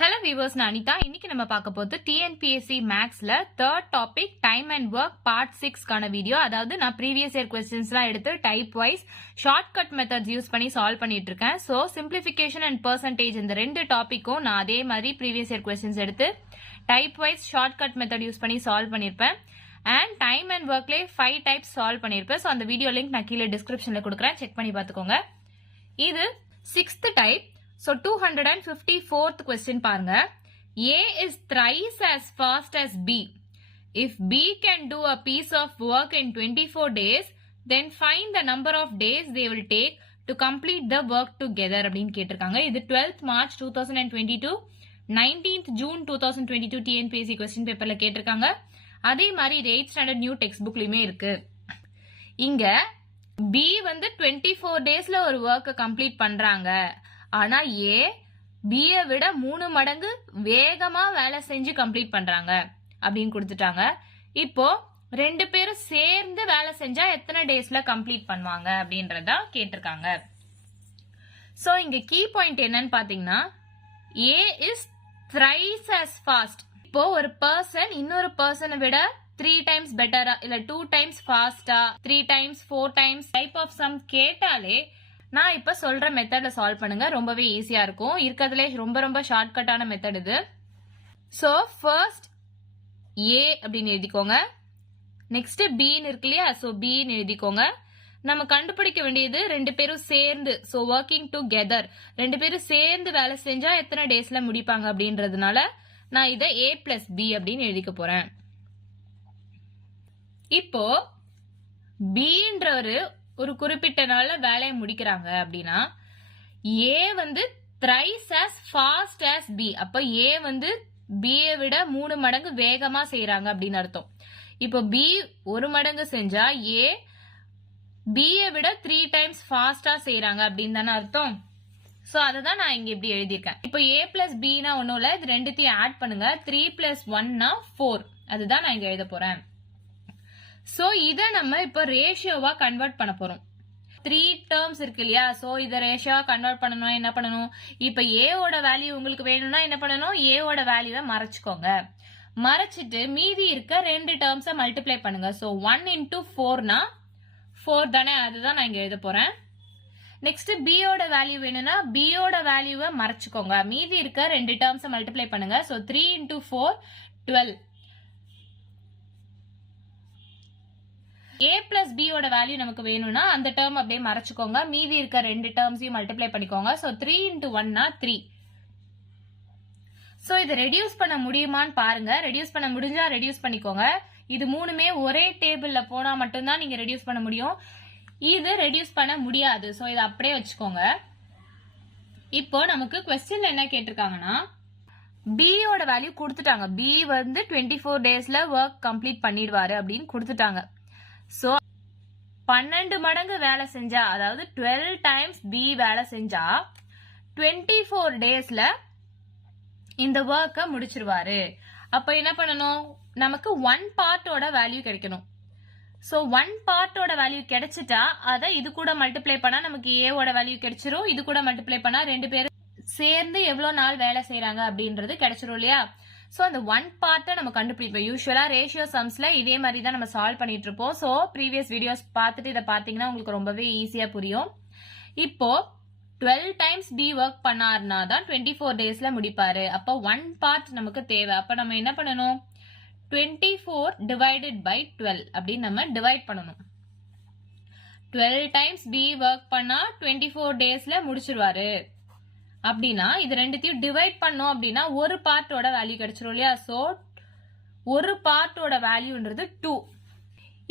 Hello viewers, நான் அனிதா. இன்னைக்கு நம்ம பார்க்க போறது TNPSC Maxல third topic time and work part 6 கான வீடியோ. அதாவது நான் previous year questionsலாம் எடுத்து type wise shortcut methods use பண்ணி சால்வ் பண்ணிட்டு இருக்கேன். So simplification and percentage இந்த ரெண்டு டாபிக்கும் நான் அதே மாதிரி previous year questions எடுத்து type wise shortcut method use பண்ணி சால்வ் பண்ணிருப்பேன். And time and workல 5 types சால்வ் பண்ணிருப்பேன். So அந்த வீடியோ லிங்க் நான் கீழே descriptionல கொடுக்கிறேன். செக் பண்ணி பார்த்துக்கோங்க. இது 6th type. So 254th question பாருங்க. A is thrice as fast as B. If B can do a piece of work in 24 days, then find the number of days they will take to complete the work together அப்படின்னு கேட்டிருக்காங்க. இது 12th March 2022, 19th June 2022 TNPSC question paperல கேட்டிருக்காங்க. அதே மாதிரி இது 8th standard new textbookலயுமே இருக்கு. இங்க B வந்து 24 daysல ஒரு work கம்ப்ளீட் பண்றாங்க. ஆனா ஏ பிஏ விட 3 மடங்கு வேகமா வேலை செஞ்சு கம்ப்ளீட் பண்றாங்க அப்படின்னு கொடுத்துட்டாங்க. இப்போ ரெண்டு பேரும் சேர்ந்து வேலை செஞ்சா எத்தனை டேஸ்ல கம்ப்ளீட் பண்ணுவாங்க அப்படின்றத கேட்டிருக்காங்க. சோ இங்க கீ பாயிண்ட் என்னன்னு பாத்தீங்கன்னா ஏ இஸ் thrice as fast. இப்போ ஒரு பர்சன் இன்னொரு பர்சனை விட 3 times பெட்டரா இல்ல 2 times ஃபாஸ்டா 3 times 4 times type of sum கேட்டாலே நான் இப்ப சொல்ற மெத்தட்ல சால்வ் பண்ணுங்க. ரொம்பவே ஈஸியா இருக்கும். இருக்கிறதுலே ரொம்ப ஷார்ட்கட்டான மெத்தட் இது. சோ ஃபர்ஸ்ட் ஏ அப்படின்னு எழுதிக்கோங்க. நெக்ஸ்ட் பின்னு இருக்கு இல்லையா, சோ பின்னு எழுதிக்கோங்க. நம்ம கண்டுபிடிக்க வேண்டியது ரெண்டு பேரும் சேர்ந்து, சோ ஒர்க்கிங் டுகெதர், ரெண்டு பேரும் சேர்ந்து வேலை செஞ்சா எத்தனை டேஸ்ல முடிப்பாங்க அப்படின்றதுனால நான் இதை ஏ பிளஸ் பி அப்படின்னு எழுதிக்க போறேன். இப்போ பின்றவரு ஒரு குறிப்பிட்ட நாள்ல வேலையை முடிக்கிறாங்க அப்படின்னா ஏ வந்து thrice as fast as B. அப்ப ஏ வந்து பிஏ விட 3 மடங்கு வேகமா செய்யறாங்க அப்படின்னு அர்த்தம். இப்போ பி 1 மடங்கு செஞ்சா ஏ பிஏ விட 3 times ஃபாஸ்டா செய்யறாங்க அப்படின்னு தானே அர்த்தம். சோ அததான் நான் இங்க இப்படி எழுதியிருக்கேன். இப்போ ஏ பிளஸ் பினா ஒன்னும் இல்ல, இது ரெண்டுத்தையும் ஆட் பண்ணுங்க. 3 + 1 = 4. அதுதான் நான் இங்க எழுத போறேன். சோ இத நம்ம இப்ப ரேஷியோவா கன்வெர்ட் பண்ண போறோம். 3 டேர்ம்ஸ் இருக்கு இல்லையா, சோ இத ரேஷியோவா கன்வெர்ட் பண்ணனும். என்ன பண்ணணும், இப்ப ஏ ஓட வேல்யூ உங்களுக்கு வேணும்னா என்ன பண்ணணும், ஏ ஓட வேல்யூவை மறைச்சுக்கோங்க. மறைச்சிட்டு மீதி இருக்க ரெண்டு டேர்ம்ஸை மல்டிப்ளை பண்ணுங்க. சோ 1 × 4 4 தானே, அதுதான் நான் இங்க எழுத போறேன். நெக்ஸ்ட் பி ஓட வேல்யூ வேணும்னா பி ஓட வேல்யூவை மறைச்சுக்கோங்க. மீதி இருக்க ரெண்டு டேர்ம்ஸை மல்டிப்ளை பண்ணுங்க. சோ 3 × 4 12. A plus B ஓட வேல்யூ நமக்கு வேணும்னா அந்த டேர்ம் அப்படியே மறைச்சுக்கோங்க. மீதி இருக்க ரெண்டு டேர்ம்ஸையும் மல்டிப்ளை பண்ணிக்கோங்க. சோ 3 × 1 3. சோ இதை ரெடியூஸ் பண்ண முடியுமான்னு பாருங்க. ரெடியூஸ் பண்ண முடிஞ்சா ரெடியூஸ் பண்ணிக்கோங்க. இது மூணுமே ஒரே டேபிள்ல போனா மட்டும்தான் நீங்க ரெடியூஸ் பண்ண முடியும். இது ரெடியூஸ் பண்ண முடியாது. சோ இதை அப்படியே வச்சுக்கோங்க. இப்போ நமக்கு क्वेश्चनல என்ன கேட்டிருக்காங்கன்னா B ஓட வேல்யூ கொடுத்துட்டாங்க. B வந்து 24 டேஸ்ல ஒர்க் கம்ப்ளீட் பண்ணிடுவாரு அப்படின்னு கொடுத்துட்டாங்க. சோ 12 மடங்கு வேலை செஞ்சா, அதாவது 12 times B வேலை செஞ்சா 24 டேஸ்ல இந்த ஒர்க்க முடிச்சிருவாரு. அப்ப என்ன பண்ணணும், நமக்கு 1 பார்ட்டோட வேல்யூ கிடைக்கணும். சோ 1 பார்ட்டோட வேல்யூ கிடைச்சிட்டா அதை இது கூட மல்டிப்ளை பண்ணா நமக்கு A ஓட வேல்யூ கிடைச்சிரும். இது கூட மல்டிப்ளை பண்ணா ரெண்டு பேரும் சேர்ந்து எவ்வளவு நாள் வேலை செய்யறாங்க அப்படின்றது கிடைச்சிரும் இல்லையா. சோ அந்த 1 பார்ட்டை நம்ம கண்டுபிடிப்போம். யூஸ்வலா ரேஷியோ சம்ஸ்ல இதே மாதிரி தான் நம்ம சால்வ் பண்ணிட்டு இருப்போம். சோ ப்ரீவியஸ் வீடியோஸ் பார்த்துட்டு இதை பாத்தீங்கன்னா உங்களுக்கு ரொம்பவே ஈஸியா புரியும். இப்போ 12 times B ஒர்க் பண்ணாருனா தான் 24 டேஸ்ல முடிப்பாரு. அப்ப 1 பார்ட் நமக்கு தேவை. அப்ப நம்ம என்ன பண்ணணும், 24 divided by 12 அப்படின்னு நம்ம டிவைட் பண்ணணும். 12 times B ஒர்க் பண்ணா 24 டேஸ்ல முடிச்சிருவாரு அப்படின்னா இது ரெண்டுத்தையும் டிவைட் பண்ணோம் அப்படின்னா ஒரு பார்ட்டோட வேல்யூ கிடைச்சிரும் இல்லையா. சோ ஒரு பார்ட்டோட வேல்யூன்றது 2.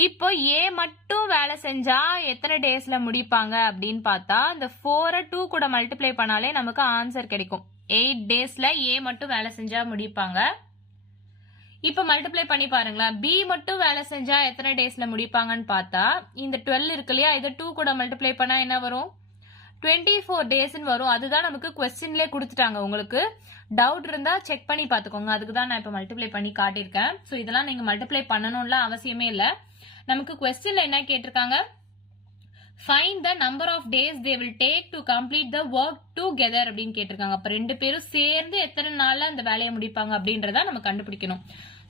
இப்போ ஏ மட்டும் வேலை செஞ்சா எத்தனை டேஸ்ல முடிப்பாங்க அப்படின்னு பார்த்தா இந்த 4 2 கூட மல்டிப்ளை பண்ணாலே நமக்கு ஆன்சர் கிடைக்கும். 8 டேஸ்ல ஏ மட்டும் வேலை செஞ்சா முடிப்பாங்க. இப்ப மல்டிப்ளை பண்ணி பாருங்களேன். பி மட்டும் வேலை செஞ்சா எத்தனை டேஸ்ல முடிப்பாங்கன்னு பார்த்தா இந்த 12 இருக்கு இல்லையா, இதை 2 கூட மல்டிப்ளை பண்ணா என்ன வரும், 24 டேஸ் வரும். அதுதான் நமக்கு क्वेश्चनலயே கொடுத்துட்டாங்க. உங்களுக்கு டவுட் இருந்தா செக் பண்ணி பாத்துக்கோங்க. அதுக்கு தான் நான் இப்ப மல்டிப்ளை பண்ணி காட்டியிருக்கேன். சோ இதெல்லாம் நீங்க மல்டிப்ளை பண்ணணும்ல அவசியமே இல்ல. நமக்கு क्वेश्चनல என்ன கேட்டிருக்காங்க, find the number of days they will take to complete the work together அப்படின்னு கேட்டிருக்காங்க. அப்ப ரெண்டு பேரும் சேர்ந்து எத்தனை நாள்ல அந்த வேலையை முடிப்பாங்க அப்படின்றத நம்ம கண்டுபிடிக்கணும்.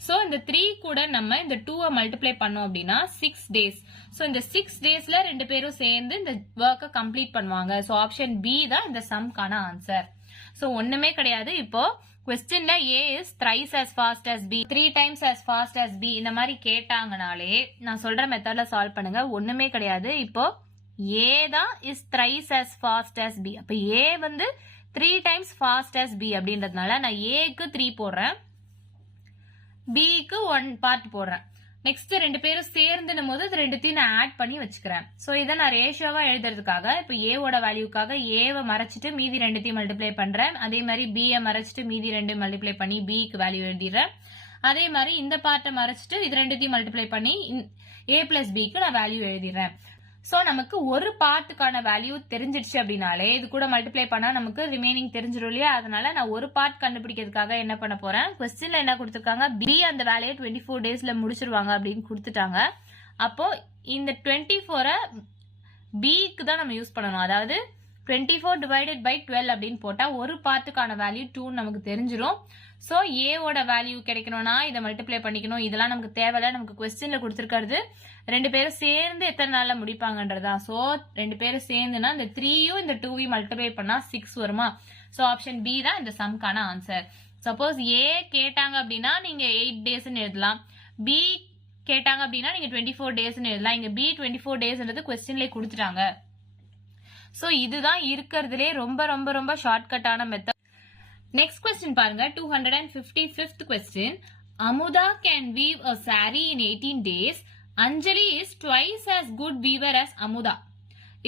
சோ இந்த 3 கூட நம்ம இந்த 2 மல்டிப்ளை பண்ணோம் அப்படின்னா 6 days. சோ இந்த 6 daysல ரெண்டு பேரும் சேர்ந்து இந்த ஒர்க்கை கம்ப்ளீட் பண்ணுவாங்க. சோ ஆப்ஷன் பி தான் இந்த சம்கான ஆன்சர். சோ ஒண்ணுமே கிடையாது. இப்போ கொஸ்டின்ல A is thrice as fast as B, 3 times as fast as B இந்த மாதிரி கேட்டாங்கனாலே நான் சொல்ற மெத்தட்ல சால்வ் பண்ணுங்க. ஒண்ணுமே கிடையாது. இப்போ A தான் is thrice as fast as B. அப்ப A வந்து 3 times fast as B அப்படின்றதுனால நான் A க்கு 3 போடுறேன், B க்கு 1 பார்ட் போடுறேன். நெக்ஸ்ட் ரெண்டு பேரும் சேர்ந்துனும் போது இது ரெண்டுத்தையும் நான் ஆட் பண்ணி வச்சுக்கிறேன். சோ இதை நான் ரேஷியோவா எழுதுறதுக்காக இப்ப ஏவோட வேல்யூக்காக ஏவை மறைச்சிட்டு மீதி ரெண்டுத்தையும் மல்டிப்ளை பண்றேன். அதே மாதிரி B மறைச்சிட்டு மீதி ரெண்டு மல்டிப்ளை பண்ணி B க்கு வேல்யூ எழுதிடுறேன். அதே மாதிரி இந்த பார்ட்டை மறைச்சிட்டு இது ரெண்டுத்தையும் மல்டிப்ளை பண்ணி A பிளஸ் B க்கு நான் வேல்யூ எழுதிடுறேன். சோ நமக்கு ஒரு பார்ட்டுக்கான வேல்யூ தெரிஞ்சிடுச்சு அப்படின்னாலே இது கூட மல்டிப்ளை பண்ணா நமக்கு ரிமைனிங் தெரிஞ்சிடும் இல்லையா? அதனால நான் ஒரு பார்ட் கண்டுபிடிக்கிறதுக்காக என்ன பண்ண போறேன், கொஸ்டின்ல என்ன கொடுத்திருக்காங்க, B அந்த வேலையை 24 daysல முடிச்சிருவாங்க அப்படின்னு கொடுத்துட்டாங்க. அப்போ இந்த 24 B க்கு தான் நம்ம யூஸ் பண்ணணும். அதாவது 24 divided by 12 அப்படின்னு போட்டா ஒரு பார்ட்டுக்கான வேல்யூ 2 நமக்கு தெரிஞ்சிடும். சோ A ஓட வேல்யூ கிடைக்கணும்னா இதை மல்டிப்ளை பண்ணிக்கணும். இதெல்லாம் நமக்கு தேவையில்ல. நமக்கு கொஸ்டின்ல கொடுத்திருக்கிறது ரெண்டு பேரும் சேர்ந்து எத்தனை நாள்ல முடிப்பாங்கன்றதா. சோ ரெண்டு பேரும் சேர்ந்துனா இந்த 3யும் இந்த 2யும் மல்டிப்ளை பண்ணா 6 வருமா? சோ ஆப்ஷன் பி தான் இந்த சம்கான ஆன்சர். சப்போஸ் A கேட்டாங்க அப்படின்னா நீங்க 8 daysன்னு எழுதலாம், B கேட்டாங்க அப்படின்னா நீங்க 24 daysன்னு எழுதலாம். இங்க B 24 daysன்றது கொஸ்டின்ல கொடுத்துட்டாங்க. சோ இதுதான் இருக்கிறதுலே ரொம்ப ரொம்ப ரொம்ப ஷார்ட்கட்டான மெத்தட். நெக்ஸ்ட் கொஸ்டின் பாருங்க, 255th question. Amuda can weave a saree in 18 days. Anjali is twice as good weaver as Amuda.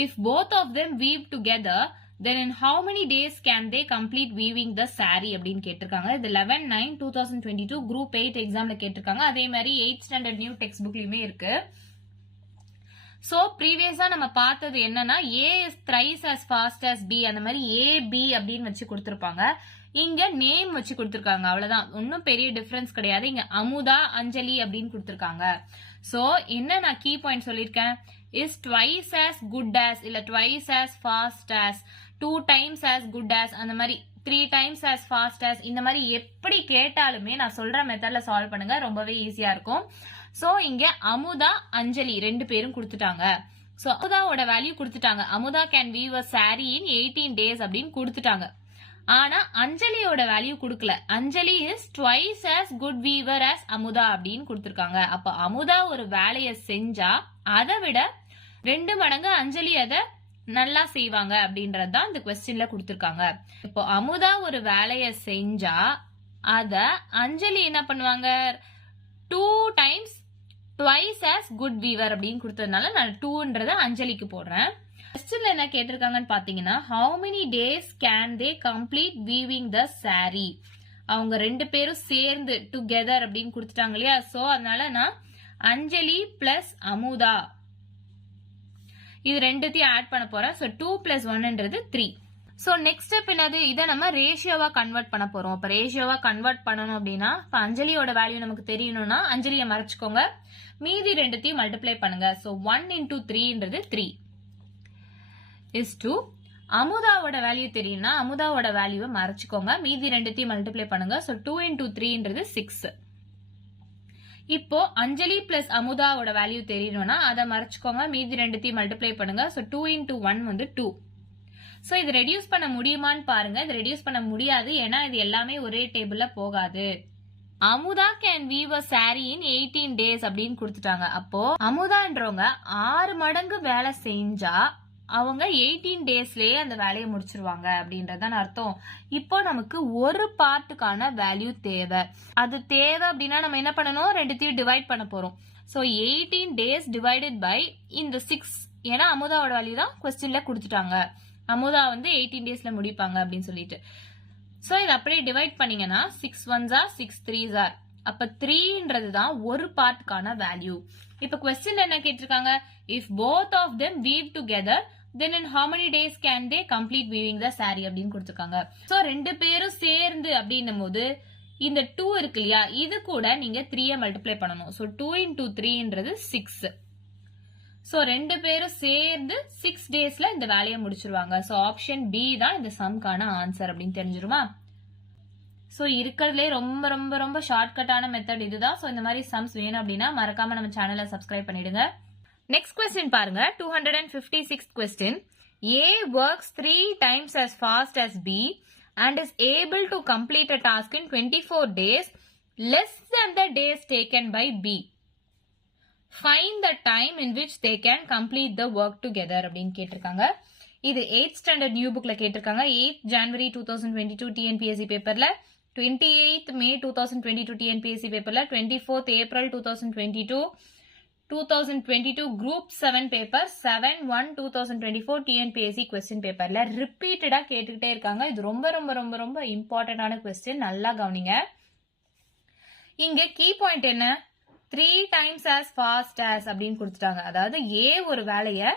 If both of them weave together, then in how many days can they complete weaving the saree அப்படின்னு கேட்டிருக்காங்க. இது 11/9/2022 group 8 எக்ஸாம்ல கேட்டிருக்காங்க. அதே மாதிரி 8th standard new text புக்லயுமே இருக்கு. So ப்ரீவியஸா நம்ம பார்த்தது என்னன்னா A is thrice as fast as B அந்த மாதிரி A B அப்படின்னு வச்சு கொடுத்திருப்பாங்க. இங்க நேம் வச்சு கொடுத்திருக்காங்க, அவ்வளவுதான். ஒன்னும் பெரிய டிஃபரன்ஸ் கிடையாது. இங்க அமுதா அஞ்சலி அப்படின்னு கொடுத்திருக்காங்க. சோ என்ன நான் கீ பாயிண்ட் சொல்லிருக்கேன், is twice as good as இல்ல twice as fast as, 2 times as good as அந்த மாதிரி 3 times as fast as இந்த மாதிரி எப்படி கேட்டாலுமே நான் சொல்ற மெத்தட்ல சால்வ் பண்ணுங்க, ரொம்பவே ஈஸியா இருக்கும். சோ இங்க அமுதா அஞ்சலி ரெண்டு பேரும் கொடுத்துட்டாங்க. சோ அமுதாவோட வேல்யூ கொடுத்துட்டாங்க. Amudha can weave a saree in 18 days அப்படின்னு கொடுத்துட்டாங்க. ஆனா அஞ்சலியோட வேல்யூ கொடுக்கல. Anjali is twice as good weaver as Amudha அப்படின்னு கொடுத்திருக்காங்க. அப்ப அமுதா ஒரு வேலையை செஞ்சா அதை விட 2 மடங்கு அஞ்சலி அதை நல்லா செய்வாங்க அப்படின்றதுதான் இந்த கொஸ்டின்ல கொடுத்திருக்காங்க. இப்போ அமுதா ஒரு வேலையை செஞ்சா அத அஞ்சலி என்ன பண்ணுவாங்க, 2 times twice as good weaver அப்படின்னு கொடுத்ததுனால நான் 2ன்றத அஞ்சலிக்கு போடுறேன். கொஸ்டின்ல என்ன கேட்டிருக்காங்கன்னு பாத்தீங்கன்னா, how many days can they complete weaving the saree? அவங்க ரெண்டு பேரும் சேர்ந்து together அப்படின்னு கொடுத்துட்டாங்க இல்லையா? சோ அதனால நான் அஞ்சலி பிளஸ் அமுதா இது ரெண்டுத்தையும் ஆட் பண்ண போறேன். So 2 plus 1ன்றது 3. So next step என்னது, இதை நம்ம ரேஷியோவா கன்வெர்ட் பண்ண போறோம். அப்ப ரேஷியோவா கன்வெர்ட் பண்ணணும் அப்படின்னா இப்ப அஞ்சலியோட வேல்யூ நமக்கு தெரியணும்னா அஞ்சலியை மறைச்சுக்கோங்க, மீதி ரெண்டுத்தையும் மல்டிப்ளை பண்ணுங்க. சோ 1 into 3ன்றது 3 is to அமுதாவோட வேல்யூ தெரியும்னா அமுதாவோட வேல்யூவை மறைச்சுக்கோங்க, மீதி ரெண்டுத்தையும் மல்டிப்ளை பண்ணுங்க. சோ 2 into 3ன்றது 6. இப்போ அஞ்சலி பிளஸ் அமுதாவோட வேல்யூ தெரியணும்னா அதை மறைச்சுக்கோங்க, மீதி ரெண்டுத்தையும் மல்டிப்ளை பண்ணுங்க. சோ 2 into 1 வந்து 2. சோ இது ரெடியூஸ் பண்ண முடியுமான்னு பாருங்க. இது ரெடியூஸ் பண்ண முடியாது, ஏன்னா இது எல்லாமே ஒரே டேபிள்ல போகாது. Amudha can weave a saree in 18 days அப்படின்னு கொடுத்துட்டாங்க. அப்போ அமுதான்றவங்க 6 மடங்கு வேலை செஞ்சா அவங்க 18 daysலயே அந்த வேலையை முடிச்சிருவாங்க அப்படின்றதான் அர்த்தம். இப்போ நமக்கு ஒரு பார்ட்டுக்கான வேல்யூ தேவை. அது தேவை அப்படின்னா நம்ம என்ன பண்ணணும், ரெண்டுத்தையும் டிவைட் பண்ண போறோம். சோ 18 days டிவைடட் பை இந்த 6, ஏன்னா அமுதாவோட வேல்யூ தான் கொஸ்டின்ல கொடுத்துட்டாங்க. அமுதா வந்து 18 daysல முடிப்பாங்க அப்படின்னு சொல்லிட்டு. சோ இது அப்படியே டிவைட் பண்ணீங்கன்னா 6 1s are 6 3s are, அப்ப 3ன்றது தான் ஒரு பார்ட்டுக்கான வேல்யூ. இப்ப கொஸ்டின் என்ன கேட்டிருக்காங்க, if both of them weave together then in how many days can they complete weaving the saree அப்படின்னு கொடுத்திருக்காங்க. சோ ரெண்டு பேரும் சேர்ந்து அப்படின்னும் போது இந்த 2 இருக்கு இல்லையா, இது கூட நீங்க 3 மல்டிப்ளை பண்ணணும். சோ 2 into 3ன்றது 6. சோ ரெண்டு பேரும் சேர்ந்து 6 டேஸ்ல இந்த வேலையை முடிச்சிருவாங்க. சோ ஆப்ஷன் பி தான் இந்த சம்கான ஆன்சர் அப்படின்னு தெரிஞ்சிருமா? சோ இருக்கிறதுலே ரொம்ப ரொம்ப ரொம்ப ஷார்ட்கட்டான மெத்தட் இதுதான். சோ இந்த மாதிரி சம்ஸ் வேணும் அப்படின்னா மறக்காம நம்ம சேனலை சப்ஸ்கிரைப் பண்ணிடுங்க. நெக்ஸ்ட் கொஸ்டின் பாருங்க. 256th question. A works 3 times as fast as B and is able to complete a task in 24 days less than the days taken by B. Find the time in which they can complete the work together அப்படின்னு கேட்டிருக்காங்க. இது 8th standard new புக்ல கேட்டிருக்காங்க. 8th January 2022 TNPSC பேப்பர்ல, 28th May 2022 TNPSC பேப்பர்ல, 24th April 2022 Group 7 paper 7/1/2024 TNPSC question paperல ரிப்பீட்டடா கேட்டுக்கிட்டே இருக்காங்க. இது ரொம்ப ரொம்ப ரொம்ப ரொம்ப இம்பார்ட்டன்டான கொஸ்டின். நல்லா கவனிங்க. இங்க கீ பாயிண்ட் என்ன? 3 times as fast as அப்படின்னு கொடுத்துட்டாங்க. அதாவது A ஒரு வேலைய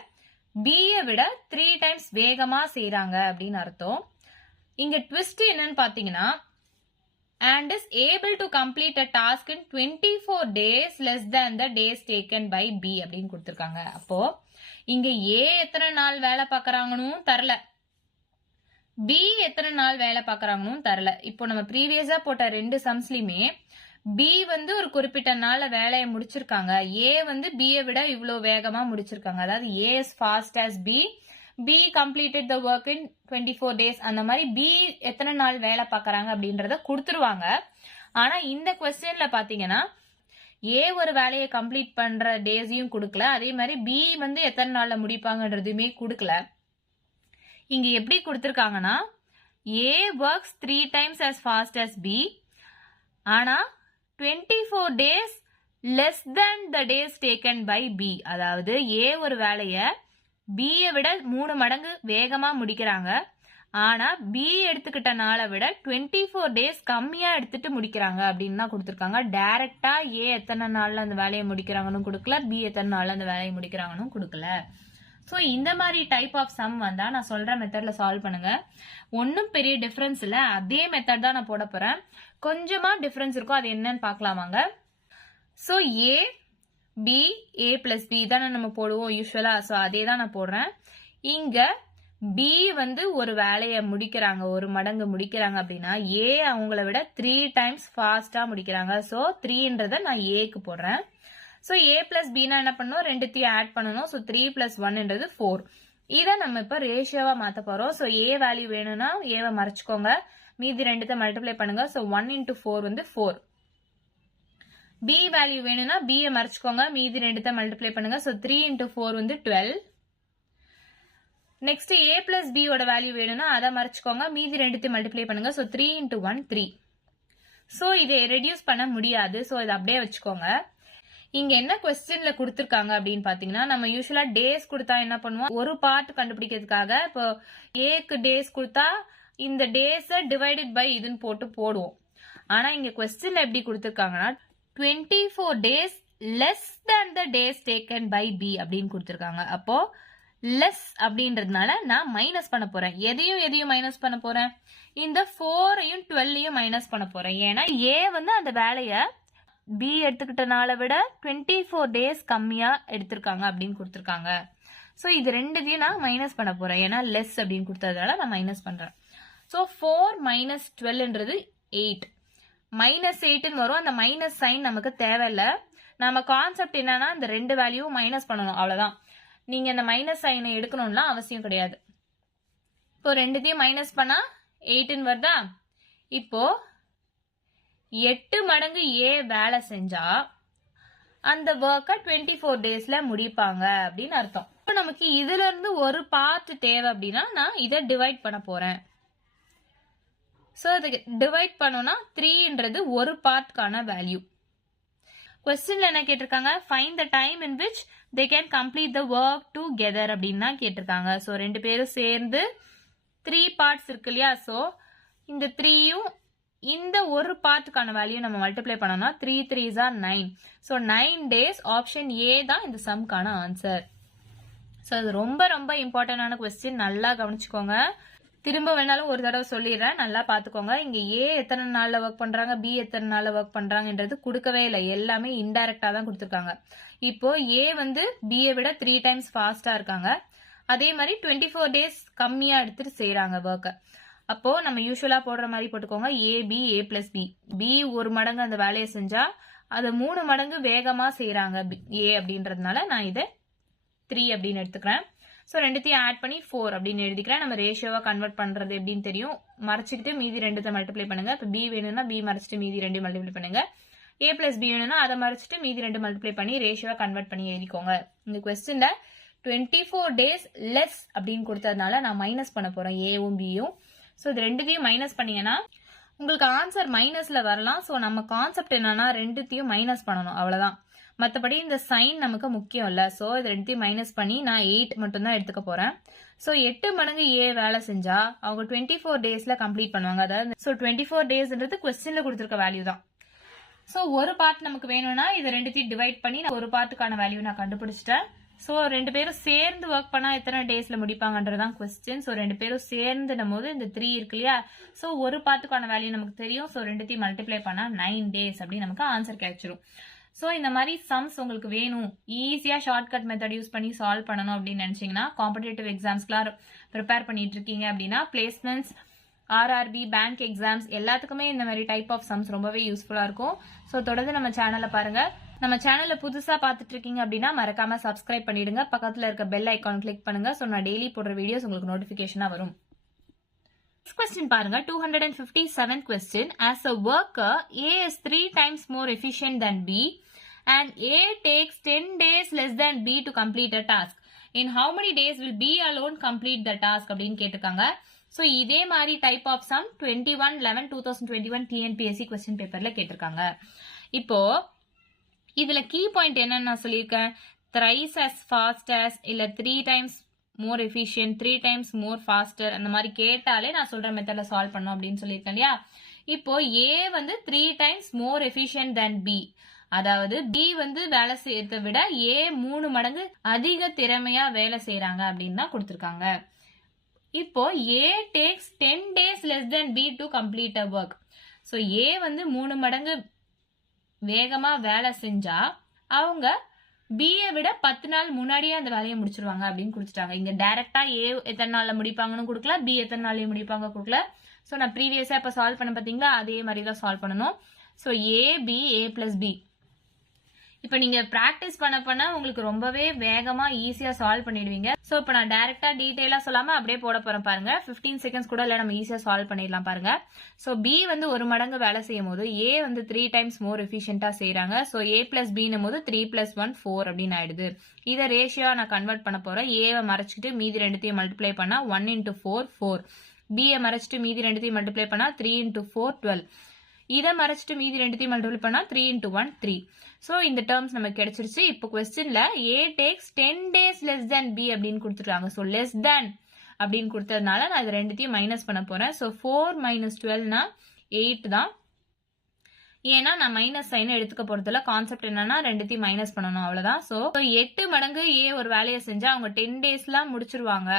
B விட 3 times வேகமா செய்யறாங்க அப்படின்னு அர்த்தம். இங்க ட்விஸ்ட் என்னன்னு பாத்தீங்கன்னா and is able to complete a task in 24 days less than the days taken by B அப்படின்னு கொடுத்திருக்காங்க. அப்போ இங்க A எத்தனை நாள் வேலை பார்க்கறாங்கன்னு தரல, B எத்தனை நாள் வேலை பார்க்கறாங்கன்னு தரல. இப்போ நம்ம ப்ரீவியஸா போட்ட ரெண்டு சம்ஸ்லயுமே B வந்து ஒரு குறிப்பிட்ட நாள்ல வேலையை முடிச்சிருக்காங்க, A வந்து B விட இவ்வளவு வேகமா முடிச்சிருக்காங்க. அதாவது A is fast as B completed the work in 24 days. அந்த மாதிரி B எத்தனை நாள் வேலை பார்க்கறாங்க அப்படின்றத கொடுத்துருவாங்க. ஆனா இந்த கொஸ்டின்ல பாத்தீங்கன்னா A ஒரு வேலையை கம்ப்ளீட் பண்ற டேஸையும் கொடுக்கல, அதே மாதிரி B வந்து எத்தனை நாள்ல முடிப்பாங்கன்றதுமே கொடுக்கல. இங்க எப்படி கொடுத்திருக்காங்கன்னா A works 3 times as fast as B, ஆனா 24 days less than the days taken by B. அதாவது A ஒரு வேலைய B விட 3 மடங்கு வேகமா முடிக்கிறாங்க, ஆனா B எடுத்துக்கிட்ட நாளை விட 24 டேஸ் கம்மியா எடுத்துட்டு முடிக்கிறாங்க அப்படின்னு தான் கொடுத்திருக்காங்க. டைரக்டா A எத்தனை நாள்ல அந்த வேலையை முடிக்கிறாங்கன்னு கொடுக்கல, B எத்தனை நாள்ல அந்த வேலையை முடிக்கிறாங்கன்னு கொடுக்கல. சோ இந்த மாதிரி டைப் ஆஃப் சம் வந்தா நான் சொல்ற மெத்தட்ல சால்வ் பண்ணுங்க. ஒன்னும் பெரிய டிஃபரன்ஸ் இல்ல, அதே மெத்தட் தான் நான் போட போறேன். கொஞ்சமா டிஃபரன்ஸ் இருக்கும், அது என்னன்னு பாக்கலாமாங்க. சோ A plus B தானே நம்ம போடுவோம் யூஸ்வலா. சோ அதே தான் நான் போடுறேன். இங்க B வந்து ஒரு வேலையை முடிக்கிறாங்க, ஒரு மடங்கு முடிக்கிறாங்க அப்படின்னா A அவங்கள விட 3 times ஃபாஸ்டா முடிக்கிறாங்க. சோ 3ன்றத நான் Aக்கு போடுறேன். சோ A plus B னா என்ன பண்ணணும், ரெண்டுத்தையும் ஆட் பண்ணணும். So 3 plus 1ன்றது 4. இத நம்ம இப்ப ரேஷியோவா மாத்த போறோம். சோ A வேல்யூ வேணும்னா Aவை மறைச்சுக்கோங்க, மீதி ரெண்டுத்தை மல்டிப்ளை பண்ணுங்க. சோ 1 into 4 வந்து 4. B வேல்யூ வேணும்னா B மறைச்சுக்கோங்க, மீதி ரெண்டுத்தை மல்டிப்ளை பண்ணுங்க. சோ 3 into 4 வந்து 12. நெக்ஸ்ட் A plus B ஓட வேல்யூ வேணும்னா அதை மறைச்சுக்கோங்க, மீதி ரெண்டுத்தையும் மல்டிப்ளை பண்ணுங்க. So 3 into 1 3. சோ இதை ரெடியூஸ் பண்ண முடியாது, சோ இதை அப்படியே வச்சுக்கோங்க. இங்க என்ன கொஸ்டின்ல கொடுத்திருக்காங்க அப்படின்னு பாத்தீங்கன்னா, நம்ம யூஸ்வலா டேஸ் கொடுத்தா என்ன பண்ணுவோம், ஒரு பார்ட் கண்டுபிடிக்கிறதுக்காக இப்போ ஏக்கு டேஸ் கொடுத்தா இந்த டேஸ டிவைடட் பை இதுன்னு போடுவோம். ஆனா இங்க கொஸ்டின்ல எப்படி கொடுத்திருக்காங்கன்னா 24 days less than the days taken by B அப்படின்னு கொடுத்திருக்காங்க. அப்போ லெஸ் அப்படின்றதுனால நான் மைனஸ் பண்ண போறேன். எதையும் மைனஸ் பண்ண போறேன், இந்த 4ஐயும் 12ஐயும் மைனஸ் பண்ண போறேன். ஏன்னா A வந்து அந்த வேலைய B எடுத்துக்கிட்ட நாளை விட 24 டேஸ் கம்மியா எடுத்திருக்காங்க அப்படின்னு கொடுத்திருக்காங்க. சோ இது ரெண்டுத்தையும் நான் மைனஸ் பண்ண போறேன், ஏன்னா லெஸ் அப்படின்னு கொடுத்ததுனால நான் மைனஸ் பண்றேன். So 4 minus 12ன்றது 8. -8ன்னு வரும். அந்த மைனஸ் சைன் நமக்கு தேவையில்ல. நம்ம கான்செப்ட் என்னன்னா இந்த ரெண்டு வேல்யூவும் மைனஸ் பண்ணணும், அவ்வளவுதான். நீங்க இந்த மைனஸ் சைனை எடுக்கணும்னா அவசியம் கிடையாது. இப்போ ரெண்டுத்தையும் மைனஸ் பண்ணா 8ன்னு வருதா. இப்போ 8 மடங்கு A வேலை செஞ்சா அந்த ஒர்க்கை 24 டேஸ்ல முடிப்பாங்க அப்படின்னு அர்த்தம். இப்போ நமக்கு இதுல இருந்து ஒரு பார்ட் தேவை அப்படின்னா நான் இதை டிவைட் பண்ண போறேன். சோ அதுக்கு டிவைட் பண்ணோம்னா 3ன்றது ஒரு பார்ட்கான வேல்யூ. கொஸ்டின்ல என்ன கேட்டிருக்காங்க, find the time in which they can complete the work together அப்படின்னு தான் கேட்டிருக்காங்க. சோ ரெண்டு பேரும் சேர்ந்து 3 பார்ட்ஸ் இருக்கு இல்லையா. சோ இந்த 3யும் இந்த ஒரு பார்ட்டுக்கான வேல்யூ நம்ம மல்டிப்ளை பண்ணோம்னா 3 3s are 9. So 9 days option A தான் இந்த சம்கான ஆன்சர். சோ அது ரொம்ப ரொம்ப இம்பார்ட்டன்டான கொஸ்டின், நல்லா கவனிச்சுக்கோங்க. திரும்ப வேணாலும் ஒரு தடவை சொல்லிடுறேன், நல்லா பாத்துக்கோங்க. இங்க ஏ எத்தனை நாள்ல ஒர்க் பண்றாங்க, பி எத்தனை நாள்ல ஒர்க் பண்றாங்கன்றது கொடுக்கவே இல்லை, எல்லாமே இன்டைரக்டா தான் கொடுத்துருக்காங்க. இப்போ ஏ வந்து பிஏ விட 3 டைம்ஸ் ஃபாஸ்டா இருக்காங்க. அதே மாதிரி 24 டேஸ் கம்மியா எடுத்துட்டு செய்யறாங்க ஒர்க்க. அப்போ நம்ம யூஸ்வலா போடுற மாதிரி போட்டுக்கோங்க, ஏ B A plus B. B ஒரு மடங்கு அந்த வேலையை செஞ்சா அதை 3 மடங்கு வேகமா செய்யறாங்க ஏ அப்படின்றதுனால நான் இதை 3 அப்படின்னு எடுத்துக்கிறேன். ஸோ ரெண்டுத்தையும் ஆட் பண்ணி 4 அப்படின்னு எழுதிக்கிறேன். நம்ம ரேஷியோவா கன்வெர்ட் பண்றது எப்படின்னு தெரியும். மறைச்சிக்கிட்டு மீதி 2 மல்டிப்ளை பண்ணுங்க. இப்போ பி வேணும்னா பி மறைச்சிட்டு மீதி 2 மல்டிப்ளை பண்ணுங்க. ஏ பிளஸ் பி வேணும்னா அதை மறைச்சிட்டு மீதி 2 மல்டிப்ளை பண்ணி ரேஷியோவா கன்வெர்ட் பண்ணி எழுதிக்கோங்க. இந்த கொஸ்டின்ல 24 டேஸ் லெஸ் அப்படின்னு கொடுத்ததுனால நான் மைனஸ் பண்ண போறேன் ஏவும் பியும். ஸோ இது ரெண்டுத்தையும் மைனஸ் பண்ணீங்கன்னா உங்களுக்கு ஆன்சர் மைனஸ்ல வரலாம். ஸோ நம்ம கான்செப்ட் என்னன்னா ரெண்டுத்தையும் மைனஸ் பண்ணணும், அவ்வளவுதான். மற்றபடி இந்த சைன் நமக்கு முக்கியம் இல்ல. ஸோ இது ரெண்டுத்தையும் மைனஸ் பண்ணி நான் 8 மட்டும் தான் எடுத்துக்க போறேன். ஸோ 8 மடங்கு ஏ வேலை செஞ்சா அவங்க 24 டேஸ்ல கம்ப்ளீட் பண்ணுவாங்க. அதாவது ஸோ 24 டேஸ்ன்றது கொஸ்டின்ல கொடுத்துருக்க வேல்யூ தான். ஸோ ஒரு பார்ட் நமக்கு வேணும்னா இது ரெண்டுத்தையும் டிவைட் பண்ணி நான் ஒரு பார்ட்டுக்கான வேல்யூ நான் கண்டுபிடிச்சிட்டேன். ஸோ 2 பேரும் சேர்ந்து ஒர்க் பண்ணா எத்தனை டேஸ்ல முடிப்பாங்கன்றதான் கொஸ்டின். ஸோ 2 பேரும் சேர்ந்துடும் போது இந்த 3 இருக்கு இல்லையா, ஸோ ஒரு பார்ட்டுக்கான வேல்யூ நமக்கு தெரியும். ஸோ ரெண்டுத்தையும் மல்டிப்ளை பண்ணா 9 டேஸ் அப்படின்னு நமக்கு ஆன்சர் கிடைச்சிரும். ஸோ இந்த மாதிரி சம்ஸ் உங்களுக்கு வேணும், ஈஸியா ஷார்ட்கட் மெத்தட் யூஸ் பண்ணி சால்வ் பண்ணணும் அப்படின்னு நினைச்சீங்கன்னா, காம்படிட்டிவ் எக்ஸாம்ஸ்க்குலாம் ப்ரிப்பேர் பண்ணிட்டு இருக்கீங்க அப்படின்னா, பிளேஸ்மெண்ட்ஸ், ஆர்ஆர்பி, பேங்க் எக்ஸாம்ஸ் எல்லாத்துக்குமே இந்த மாதிரி டைப் ஆஃப் சம்ஸ் ரொம்பவே யூஸ்ஃபுல்லா இருக்கும். ஸோ தொடர்ந்து நம்ம சேனலை பாருங்க. நம்ம சேனல்ல புதுசா பாத்துட்டு இருக்கீங்க அப்படின்னா மறக்காம சப்ஸ்கிரைப் பண்ணிடுங்க. பக்கத்துல இருக்க பெல் ஐக்கான் கிளிக் பண்ணுங்க. ஸோ நான் டெய்லி போடுற வீடியோஸ் உங்களுக்கு நோட்டிபிகேஷனா வரும். Next question பாருங்க, 257th question. As a worker, A is 3 times more efficient than B and A takes 10 days less than B to complete a task. In how many days will B alone complete the task அப்படின்னு கேட்டிருக்காங்க. So இதே மாதிரி type of sum 21/11/2021 TNPSC question பேப்பர்ல கேட்டிருக்காங்க. இப்போ இதுல key point என்னன்னு நான் சொல்லியிருக்கேன், thrice as fast as இல்ல 3 times more efficient, 3 times more faster அந்த மாதிரி கேட்டாலே நான் சொல்ற மெத்தட்ல சால்வ் பண்ணோம் அப்படின்னு சொல்லியிருக்கேன் இல்லையா. இப்போ A வந்து 3 times more efficient than B, அதாவது B வந்து வேலை செய்யறதை விட A 3 மடங்கு அதிக திறமையா வேலை செய்யறாங்க அப்படின்னு தான் கொடுத்திருக்காங்க. இப்போ A takes 10 days less than B to complete a work. So A வந்து 3 மடங்கு வேகமா வேலை செஞ்சா அவங்க பிஏ விட 10 நாள் முன்னாடியே அந்த வேலையை முடிச்சிருவாங்க அப்படின்னு கொடுத்துட்டாங்க. இங்க டைரக்டா ஏ எத்தனை நாள்ல முடிப்பாங்கன்னு கொடுக்கல, பி எத்தனை நாள்லயும் முடிப்பாங்க கொடுக்கல. ஸோ நான் ப்ரீவியஸா இப்ப சால்வ் பண்ண பாத்தீங்களா, அதே மாதிரி தான் சால்வ் பண்ணணும். So A B A plus B. இப்ப நீங்க பிராக்டிஸ் பண்ண உங்களுக்கு ரொம்பவே வேகமா ஈஸியா சால்வ் பண்ணிடுவீங்க. சோ இப்ப நான் டைரக்டா டீடைலா சொல்லாம அப்படியே போட போறேன் பாருங்க. 15 செகண்ட்ஸ் கூட இல்ல, நம்ம ஈஸியா சால்வ் பண்ணிடலாம் பாருங்க. சோ பி வந்து ஒரு மடங்கு வேலை செய்யும் போது ஏ வந்து 3 டைம்ஸ் மோர் எஃபிஷியன்டா செய்யறாங்க. சோ ஏ பிளஸ் பின்னும் போது 3 + 1 4 அப்படின்னு ஆயிடுது. இதை ரேஷியோ நான் கன்வெர்ட் பண்ண போறேன். ஏவை மறைச்சிட்டு மீதி ரெண்டுத்தையும் மல்டிப்ளை பண்ணா 1 × 4 4. பியை மறைச்சிட்டு மீதி ரெண்டுத்தையும் மல்டிப்ளை பண்ணா 3 × 4 12. இதை மறைச்சிட்டு மீதி ரெண்டுத்தையும் மல்டிப்ளை பண்ணா 3 × 1 3. சோ இந்த டேர்ம்ஸ் நமக்கு கிடைச்சிருச்சு. இப்போ क्वेश्चनல A takes 10 days less than B அப்படின்னு கொடுத்துட்டாங்க. சோ less than அப்படின்னு கொடுத்ததுனால நான் இது ரெண்டுத்தையும் மைனஸ் பண்ண போறேன். சோ 4 - 12 னா 8 தான். ஏன்னா நான் மைனஸ் சைன் எடுத்துக்க போறதுல கான்செப்ட் என்னன்னா ரெண்டுத்தையும் மைனஸ் பண்ணணும், அவ்வளவுதான். சோ 8 மடங்கு A ஒரு வேலையை செஞ்சா அவங்க 10 டேஸ்ல முடிச்சிருவாங்க.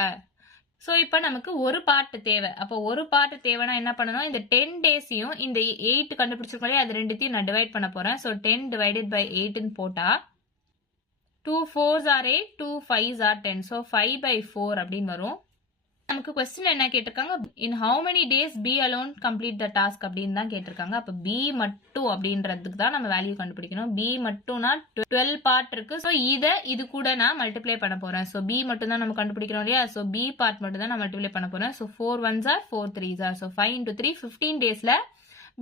சோ இப்ப நமக்கு ஒரு பார்ட் தேவை. அப்போ ஒரு பார்ட் தேவைன்னா என்ன பண்ணணும், இந்த 10 டேஸையும் இந்த 8 கண்டுபிடிச்சிருக்கோம், அது ரெண்டுத்தையும் நான் டிவைட் பண்ண போறேன். சோ 10 / 8 போட்டா 2 4s are 8, 2 5s are 10. So 5/4 அப்படின்னு வரும். நமக்கு क्वेश्चन என்ன கேட்டிருக்காங்க, in how many days B alone complete the task அப்படின்னு தான் கேட்டிருக்காங்க. அப்ப B மட்டும் அப்படின்றதுக்கு தான் நம்ம வேல்யூ கண்டுபிடிக்கணும். B மட்டும்னா 12 பார்ட் இருக்கு. சோ இது கூட நான் மல்டிப்ளை பண்ண போறேன். சோ B மட்டும் தான் நம்ம கண்டுபிடிக்கிறோம் இல்லையா. சோ B பார்ட் மட்டும் தான் நான் மல்டிப்ளை பண்ண போறேன். So 4 1s are 4 3s are. So 5 × 3 15 டேஸ்ல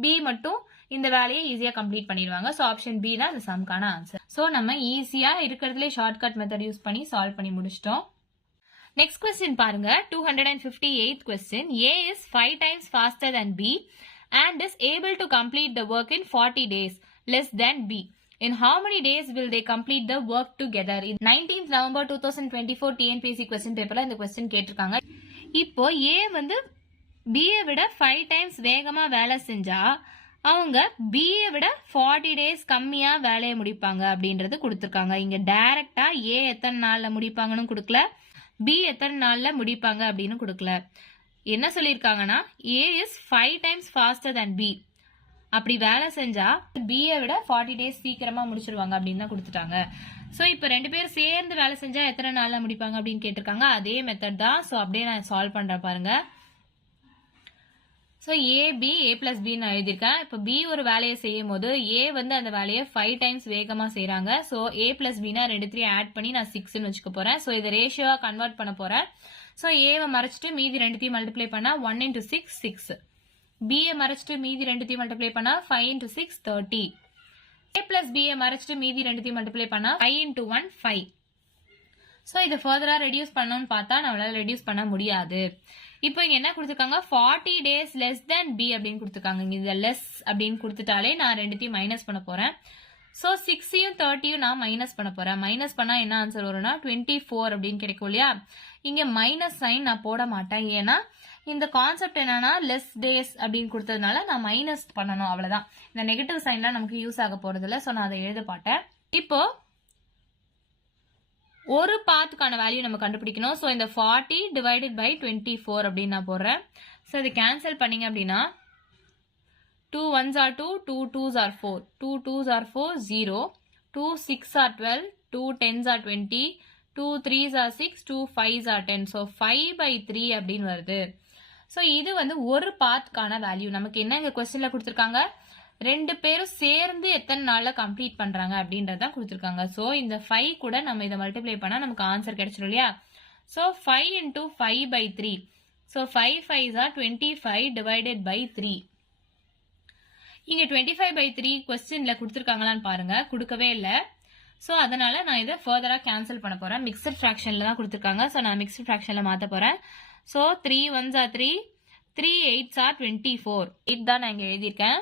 B மட்டும் இந்த வேலையை ஈஸியா கம்ப்ளீட் பண்ணிடுவாங்க. சோ ஆப்ஷன் B தான் இந்த சம்கான ஆன்சர். சோ நம்ம ஈஸியா இருக்கிறதுலே ஷார்ட்கட் மெத்தட் யூஸ் பண்ணி சால்வ் பண்ணி முடிச்சிட்டோம். நெக்ஸ்ட் क्वेश्चन பாருங்க, 258th question. A is 5 times faster than B and is able to complete the work in 40 days less than B. In how many days will they complete the work together? 19th November 2024 TNPSC question paperல இந்த question கேட்டிருக்காங்க. இப்போ A வந்து B விட 5 times வேகமா வேலை செஞ்சா அவங்க B விட 40 days கம்மியா வேலையை முடிப்பாங்க அப்படின்றது கொடுத்திருக்காங்க. இங்க டைரக்டா A எத்தனை நாள்ல முடிப்பாங்கன்னு கொடுக்கல, B எத்தனை நாள்ல முடிப்பாங்க அப்படின்னு கொடுக்கல. என்ன சொல்லியிருக்காங்கன்னா A is 5 times faster than B. அப்படி வேலை செஞ்சா B-ஐ விட 40 days சீக்கிரமா முடிச்சிருவாங்க அப்படின்னு தான் கொடுத்துட்டாங்க. ஸோ இப்போ 2 பேர் சேர்ந்து வேலை செஞ்சா எத்தனை நாள்ல முடிப்பாங்க அப்படின்னு கேட்டிருக்காங்க. அதே மெத்தட் தான். ஸோ அப்படியே நான் சால்வ் பண்றேன் பாருங்க. ஸோ A பிளஸ் பி நான் எழுதியிருக்கேன். இப்போ B ஒரு வேலையை செய்யும் போது A வந்து அந்த வேலையை 5 டைம்ஸ் வேகமா செய்யறாங்க. ஸோ A பிளஸ் பினா 2 ஆட் பண்ணி நான் 6ன்னு வச்சுக்க போறேன். ஸோ இதை ரேஷியோவா கன்வெர்ட் பண்ண போறேன். ஸோ ஏவை மறைச்சிட்டு மீதி 2 மல்டிப்ளை பண்ணா 1 into 6 6. B-ஐ மறைச்சிட்டு மீதி 2 மல்டிப்ளை பண்ணா 5 into 6 30. A plus B-ஐ மறைச்சிட்டு மீதி 2 மல்டிப்ளை பண்ணா 5 into 1 5. ஸோ இதை ஃபர்தரா ரெடியூஸ் பண்ணணும்னு பார்த்தா நம்மளால ரெடியூஸ் பண்ண முடியாது. இப்போ இங்க என்ன கொடுத்துருக்காங்க 40 days less than B அப்படின்னு கொடுத்துருக்காங்க. இங்க லெஸ் அப்படின்னு கொடுத்துட்டாலே நான் 2 மைனஸ் பண்ண போறேன். ஸோ 6யும் 30யும் நான் மைனஸ் பண்ண போறேன். மைனஸ் பண்ணா என்ன ஆன்சர் வரும்னா 24 அப்படின்னு கிடைக்கும் இல்லையா. இங்க மைனஸ் சைன் நான் போட மாட்டேன். ஏன்னா இந்த கான்செப்ட் என்னன்னா லெஸ் டேஸ் அப்படின்னு கொடுத்ததுனால நான் மைனஸ் பண்ணணும், அவ்வளவுதான். இந்த நெகட்டிவ் சைன்லாம் நமக்கு யூஸ் ஆக போறது இல்லை. ஸோ நான் அதை எழுத மாட்டேன். இப்போ ஒரு பாத்துக்கான வேல்யூ நம்ம கண்டுபிடிக்கணும். ஸோ இந்த 40 divided by 24 அப்படின்னு நான் போடுறேன். ஸோ இது கேன்சல் பண்ணீங்க அப்படின்னா 2 1s are 2, 2 2s are 4, 2 2s are 4, 0, 2 6 are 12, 2 10s are 20, 2 3s are 6, 2 5s are 10. So 5/3 அப்படின்னு வருது. ஸோ இது வந்து ஒரு பாத்துக்கான வேல்யூ. நமக்கு என்ன இங்க கொஸ்டின்ல கொடுத்துருக்காங்க, 2 பேரும் சேர்ந்து எத்தனை நாள்ல கம்ப்ளீட் பண்றாங்க அப்படின்றதான் கொடுத்துருக்காங்க. ஸோ இந்த 5 கூட நம்ம இதை மல்டிப்ளை பண்ணா நமக்கு ஆன்சர் கிடைச்சிடும் இல்லையா. So 5 into 5/3. So 5 5s are 25 divided by 3. இங்க 25/3 கொஸ்டின்ல கொடுத்துருக்காங்களான்னு பாருங்க, கொடுக்கவே இல்லை. ஸோ அதனால நான் இதை ஃபர்தரா கேன்சல் பண்ண போறேன். மிக்சட் ஃபிராக்ஷன்ல தான் கொடுத்துருக்காங்க. ஸோ நான் மிக்சட் ஃபிராக்ஷன்ல மாத்த போறேன். So 3 1s are 3, 3 8s are 24. இதுதான் நான் இங்க எழுதியிருக்கேன்.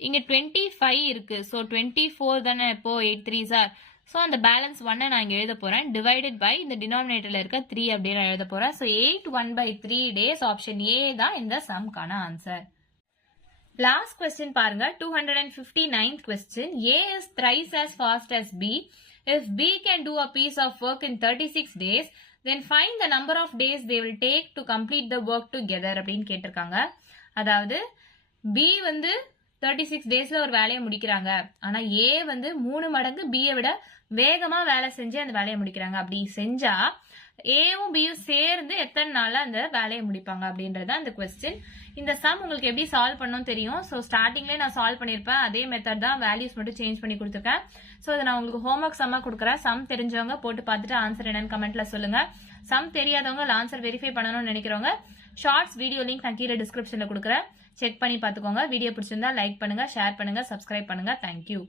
இங்க 25 இருக்கு. ஸோ 24 தானே, இப்போ 8 3s are. ஸோ அந்த பேலன்ஸ் 1 நான் இங்க எழுத போறேன். டிவைடட் பை இந்த டினாமினேட்டர்ல இருக்க 3 அப்படின்னு நான் எழுத போறேன். So 8 1/3 days. ஆப்ஷன் ஏ தான் இந்த சம்கான ஆன்சர். லாஸ்ட் கொஸ்டின் பாருங்க, 259th question. A is thrice as fast as B. If B can do a piece of work in 36 days, then find the number of days they will take to complete the work together அப்படின்னு கேட்டிருக்காங்க. அதாவது B வந்து 36 daysல ஒரு வேலையை முடிக்கிறாங்க. ஆனா A வந்து 3 மடங்கு B-ஐ விட வேகமா வேலை செஞ்சு அந்த வேலையை முடிக்கிறாங்க. அப்படி செஞ்சா ஏவும் பியும் சேர்ந்து எத்தனை நாள்ல அந்த வேலையை முடிப்பாங்க அப்படின்றது அந்த கொஸ்டின். இந்த சம் உங்களுக்கு எப்படி சால்வ் பண்ணணும் தெரியும். ஸோ ஸ்டார்டிங்லேயே நான் சால்வ் பண்ணியிருப்பேன். அதே மெத்தட் தான், வேல்யூஸ் மட்டும் சேஞ்ச் பண்ணி கொடுத்துருக்கேன். ஸோ அதை நான் உங்களுக்கு ஹோம்ஒர்க் சம்மா கொடுக்குறேன். சம் தெரிஞ்சவங்க போட்டு பார்த்துட்டு ஆன்சர் என்னன்னு கமெண்ட்ல சொல்லுங்க. சம் தெரியாதவங்க ஆன்சர் வெரிஃபை பண்ணணும்னு நினைக்கிறவங்க ஷார்ட்ஸ் வீடியோ லிங்க் நான் கீழே டிஸ்கிரிப்ஷன்ல கொடுக்குறேன். செக் பண்ணி பார்த்துக்கோங்க. வீடியோ பிடிச்சிருந்தா லைக் பண்ணுங்க, ஷேர் பண்ணுங்க, சப்ஸ்கிரைப் பண்ணுங்க. தேங்க்யூ.